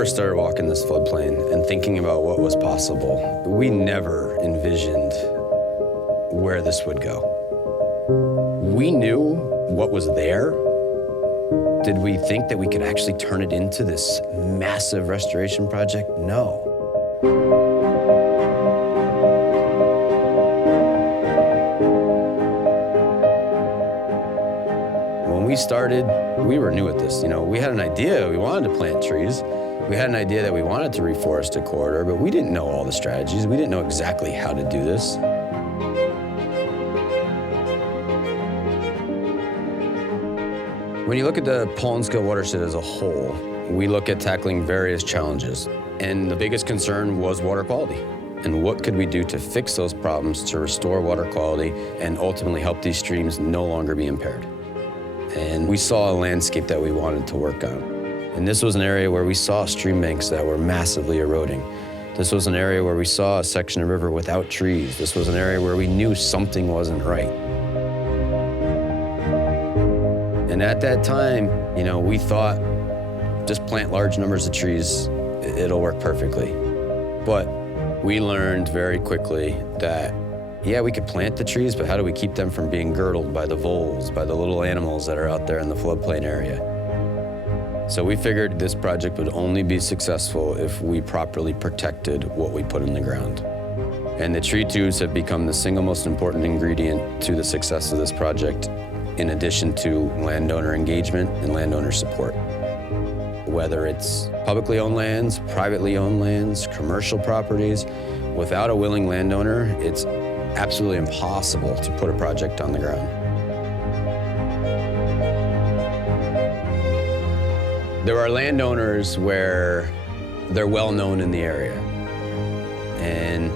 first started walking this floodplain and thinking about what was possible, we never envisioned where this would go. We knew what was there. Did we think that we could actually turn it into this massive restoration project? No. When we started, we were new at this. We had an idea, we wanted to plant trees. We had an idea that we wanted to reforest a corridor, but we didn't know all the strategies. We didn't know exactly how to do this. When you look at the Paulin-Scale watershed as a whole, we look at tackling various challenges. And the biggest concern was water quality. And what could we do to fix those problems to restore water quality and ultimately help these streams no longer be impaired? And we saw a landscape that we wanted to work on. And this was an area where we saw stream banks that were massively eroding. This was an area where we saw a section of river without trees. This was an area where we knew something wasn't right. And at that time, we thought, just plant large numbers of trees, it'll work perfectly. But we learned very quickly that, yeah, we could plant the trees, but how do we keep them from being girdled by the voles, by the little animals that are out there in the floodplain area? So we figured this project would only be successful if we properly protected what we put in the ground. And the tree tubes have become the single most important ingredient to the success of this project, in addition to landowner engagement and landowner support. Whether it's publicly owned lands, privately owned lands, commercial properties, without a willing landowner, it's absolutely impossible to put a project on the ground. There are landowners where they're well known in the area. And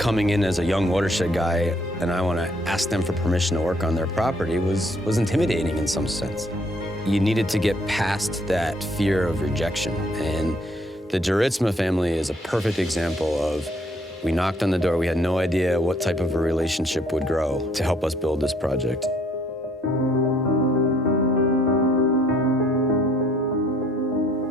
coming in as a young watershed guy, and I want to ask them for permission to work on their property was intimidating in some sense. You needed to get past that fear of rejection. And the Juritsma family is a perfect example of, we knocked on the door, we had no idea what type of a relationship would grow to help us build this project.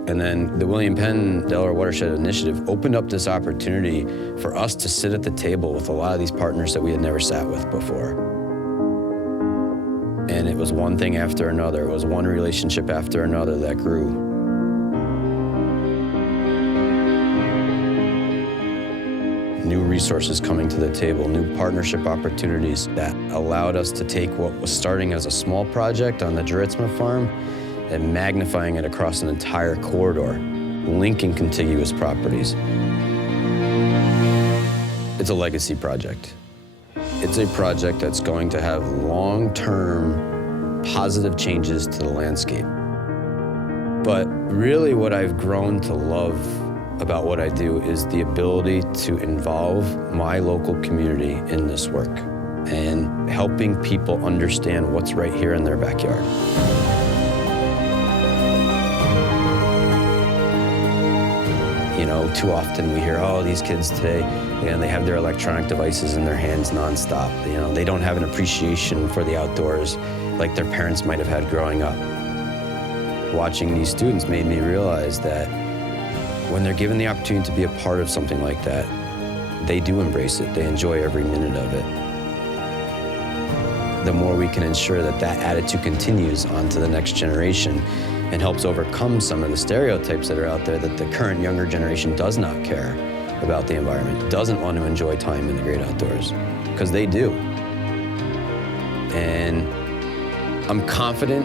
And then the William Penn Delaware Watershed Initiative opened up this opportunity for us to sit at the table with a lot of these partners that we had never sat with before. And it was one thing after another. It was one relationship after another that grew. New resources coming to the table, new partnership opportunities that allowed us to take what was starting as a small project on the Juritsma farm and magnifying it across an entire corridor, linking contiguous properties. It's a legacy project. It's a project that's going to have long-term positive changes to the landscape. But really what I've grown to love about what I do is the ability to involve my local community in this work and helping people understand what's right here in their backyard. Too often we hear, oh, these kids today, they have their electronic devices in their hands nonstop. They don't have an appreciation for the outdoors like their parents might have had growing up. Watching these students made me realize that when they're given the opportunity to be a part of something like that, they do embrace it. They enjoy every minute of it. The more we can ensure that that attitude continues on to the next generation and helps overcome some of the stereotypes that are out there that the current younger generation does not care about the environment, doesn't want to enjoy time in the great outdoors, because they do. And I'm confident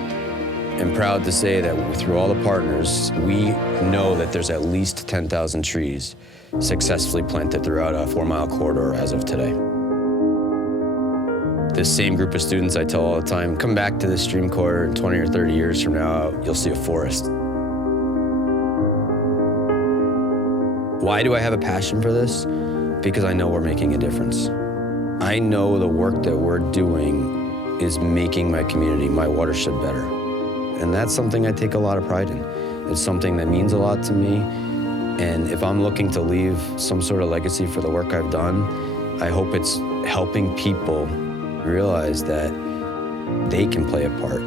and proud to say that through all the partners, we know that there's at least 10,000 trees successfully planted throughout a 4-mile corridor as of today. This same group of students I tell all the time, come back to this stream corridor in 20 or 30 years from now, you'll see a forest. Why do I have a passion for this? Because I know we're making a difference. I know the work that we're doing is making my community, my watershed better. And that's something I take a lot of pride in. It's something that means a lot to me. And if I'm looking to leave some sort of legacy for the work I've done, I hope it's helping people realize that they can play a part